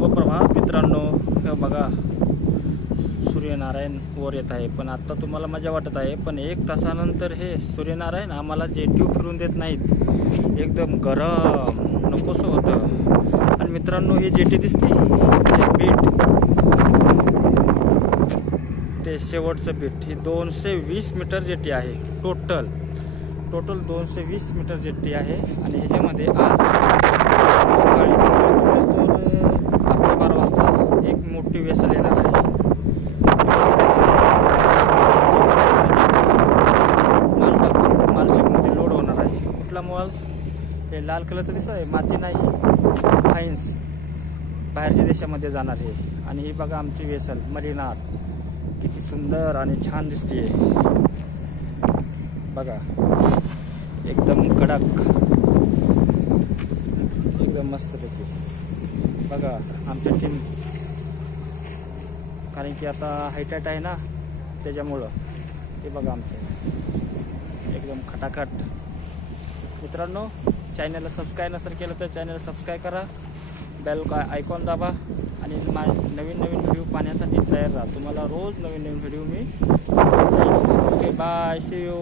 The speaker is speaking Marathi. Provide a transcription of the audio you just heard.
शुभप्रभात मित्रांनो. हे बघा सूर्यनारायण वर येत आहे, पण आता तुम्हाला मजा वाटत आहे, पण 1 तासानंतर हे सूर्यनारायण आम्हाला जेटी फिरून देत नाहीत. एकदम गरम नकोसं होतं. आणि मित्रांनो, ही जेटी दिसते, हे बीट, ते शेवटचं बीट, ही 220 मीटर जेटी आहे. टोटल 220 मीटर जेट्टी आहे. आणि ह्याच्यामध्ये आज सकाळी तर 11-12 वाजता एक मोठी वेसल येणार आहे. माल टाकून मालशिपमध्ये लोड होणार आहे. कुठला माल? हे लाल कलरचं दिसत आहे, माती नाही, फाईन्स, बाहेरच्या देशामध्ये जाणार आहे. आणि ही बघा आमची वेसल मलिनाथ, किती सुंदर आणि छान दिसते बघा, एकदम कडक, एकदम मस्तपैकी. बघा आमच्या टीम, कारण की आता हायटाईट आहे ना, त्याच्यामुळं हे बघा आमचं एकदम खटाखट. मित्रांनो, चॅनलला सबस्क्राईब नसेल केलं तर चॅनलला सबस्क्राईब करा, बेल आयकॉन दाबा आणि नवीन व्हिडिओ पाहण्यासाठी तयार राहा. तुम्हाला रोज नवीन व्हिडिओ मी पाठवत जाईल. Okay, bye, see you.